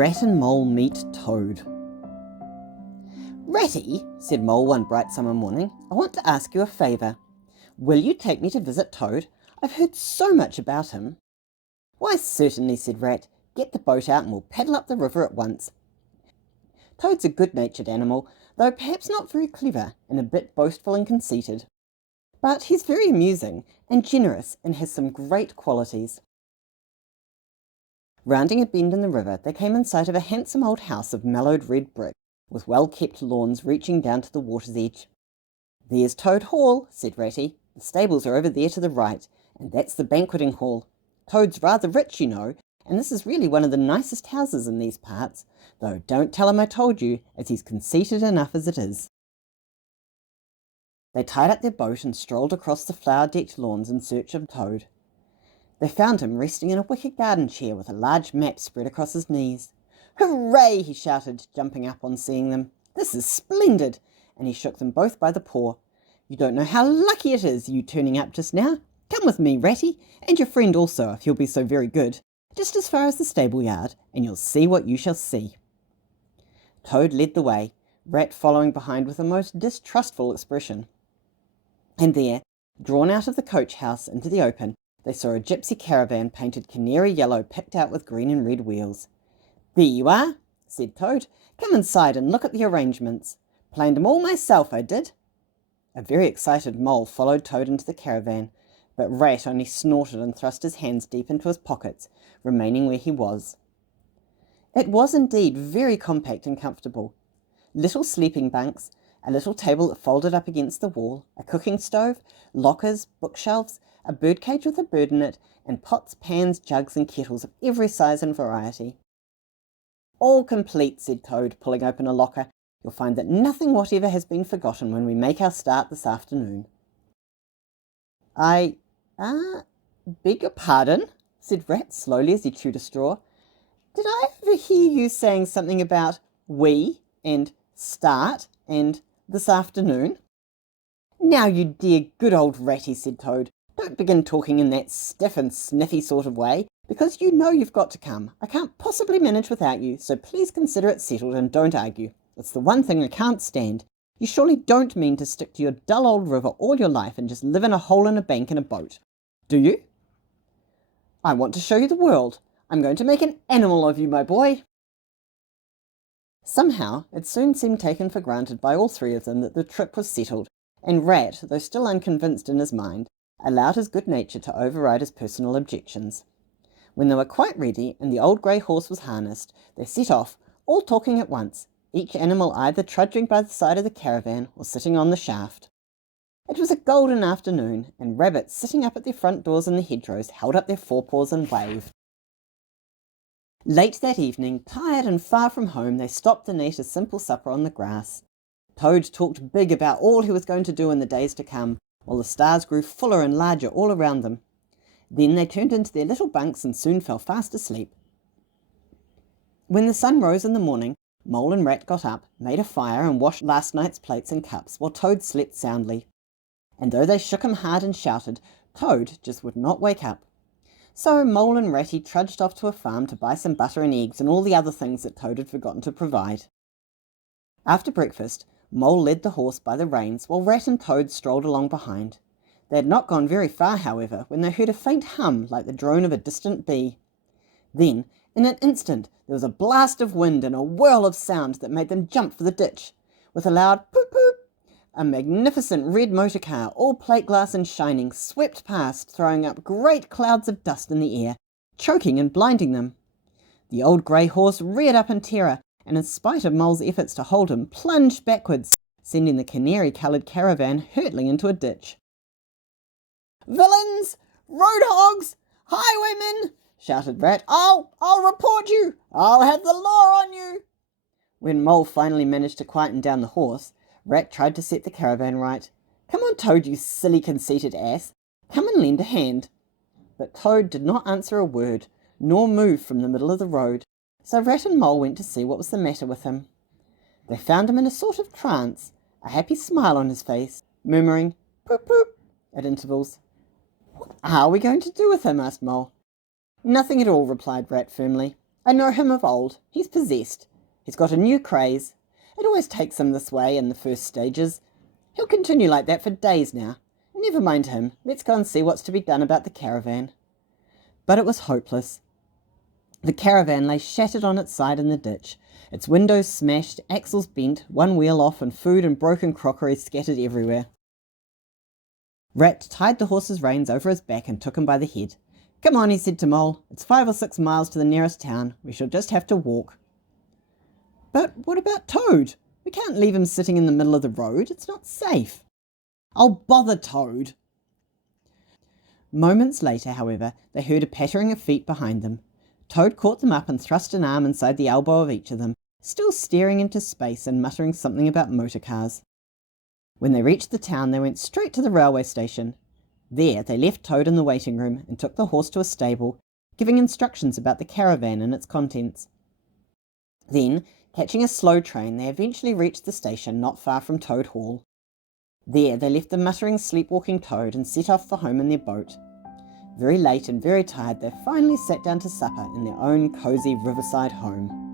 Rat and Mole meet Toad. "Ratty," said Mole one bright summer morning, "I want to ask you a favour. Will you take me to visit Toad? I've heard so much about him." "Why, certainly," said Rat. "Get the boat out and we'll paddle up the river at once." Toad's a good-natured animal, though perhaps not very clever and a bit boastful and conceited. But he's very amusing and generous and has some great qualities. Rounding a bend in the river, they came in sight of a handsome old house of mellowed red brick, with well-kept lawns reaching down to the water's edge. "There's Toad Hall," said Ratty. "The stables are over there to the right, and that's the banqueting hall. Toad's rather rich, you know, and this is really one of the nicest houses in these parts, though don't tell him I told you, as he's conceited enough as it is." They tied up their boat and strolled across the flower-decked lawns in search of Toad. They found him resting in a wicker garden chair with a large map spread across his knees. "Hooray!" he shouted, jumping up on seeing them. "This is splendid!" And he shook them both by the paw. "You don't know how lucky it is, you turning up just now. Come with me, Ratty, and your friend also, if he'll be so very good, just as far as the stable yard, and you'll see what you shall see." Toad led the way, Rat following behind with a most distrustful expression. And there, drawn out of the coach house into the open, they saw a gypsy caravan painted canary yellow picked out with green and red wheels. "There you are," said Toad. "Come inside and look at the arrangements. Planned 'em all myself, I did." A very excited Mole followed Toad into the caravan, but Rat only snorted and thrust his hands deep into his pockets, remaining where he was. It was indeed very compact and comfortable. Little sleeping bunks, a little table that folded up against the wall, a cooking stove, lockers, bookshelves, a birdcage with a bird in it, and pots, pans, jugs and kettles of every size and variety. "All complete," said Toad, pulling open a locker. "You'll find that nothing whatever has been forgotten when we make our start this afternoon." "I beg your pardon?" said Rat slowly as he chewed a straw. "Did I ever hear you saying something about we and start and this afternoon?" "Now, you dear good old Ratty," said Toad, "don't begin talking in that stiff and sniffy sort of way, because you know you've got to come. I can't possibly manage without you, so please consider it settled and don't argue. It's the one thing I can't stand. You surely don't mean to stick to your dull old river all your life and just live in a hole in a bank in a boat, do you? I want to show you the world. I'm going to make an animal of you, my boy." Somehow, it soon seemed taken for granted by all three of them that the trip was settled, and Rat, though still unconvinced in his mind, allowed his good nature to override his personal objections. When they were quite ready and the old grey horse was harnessed, they set off, all talking at once, each animal either trudging by the side of the caravan or sitting on the shaft. It was a golden afternoon, and rabbits sitting up at their front doors in the hedgerows held up their forepaws and waved. Late that evening, tired and far from home, they stopped and ate a simple supper on the grass. Toad talked big about all he was going to do in the days to come, while the stars grew fuller and larger all around them. Then they turned into their little bunks and soon fell fast asleep. When the sun rose in the morning, Mole and Rat got up, made a fire and washed last night's plates and cups, while Toad slept soundly. And though they shook him hard and shouted, Toad just would not wake up. So Mole and Ratty trudged off to a farm to buy some butter and eggs and all the other things that Toad had forgotten to provide. After breakfast, Mole led the horse by the reins, while Rat and Toad strolled along behind. They had not gone very far, however, when they heard a faint hum like the drone of a distant bee. Then, in an instant, there was a blast of wind and a whirl of sound that made them jump for the ditch. With a loud poop-poop, a magnificent red motor car, all plate glass and shining, swept past, throwing up great clouds of dust in the air, choking and blinding them. The old grey horse reared up in terror, and in spite of Mole's efforts to hold him, plunged backwards, sending the canary-coloured caravan hurtling into a ditch. "Villains! Road hogs! Highwaymen!" shouted Rat. I'll report you! I'll have the law on you!" When Mole finally managed to quieten down the horse, Rat tried to set the caravan right. "Come on, Toad, you silly conceited ass. Come and lend a hand." But Toad did not answer a word, nor move from the middle of the road, so Rat and Mole went to see what was the matter with him. They found him in a sort of trance, a happy smile on his face, murmuring "poop poop" at intervals. "What are we going to do with him?" asked Mole. "Nothing at all," replied Rat firmly. I know him of old. He's possessed. He's got a new craze. It always takes him this way in the first stages. He'll continue like that for days now. Never mind him. Let's go and see what's to be done about the caravan. But it was hopeless. The caravan lay shattered on its side in the ditch, its windows smashed, axles bent, one wheel off, and food and broken crockery scattered everywhere. Rat tied the horse's reins over his back and took him by the head. "Come on," he said to Mole. "It's 5 or 6 miles to the nearest town. We shall just have to walk." "But what about Toad? We can't leave him sitting in the middle of the road. It's not safe." "Oh, bother Toad." Moments later, however, they heard a pattering of feet behind them. Toad caught them up and thrust an arm inside the elbow of each of them, still staring into space and muttering something about motor cars. When they reached the town, they went straight to the railway station. There they left Toad in the waiting room and took the horse to a stable, giving instructions about the caravan and its contents. Then, catching a slow train, they eventually reached the station not far from Toad Hall. There they left the muttering, sleepwalking Toad and set off for home in their boat. Very late and very tired, they finally sat down to supper in their own cosy riverside home.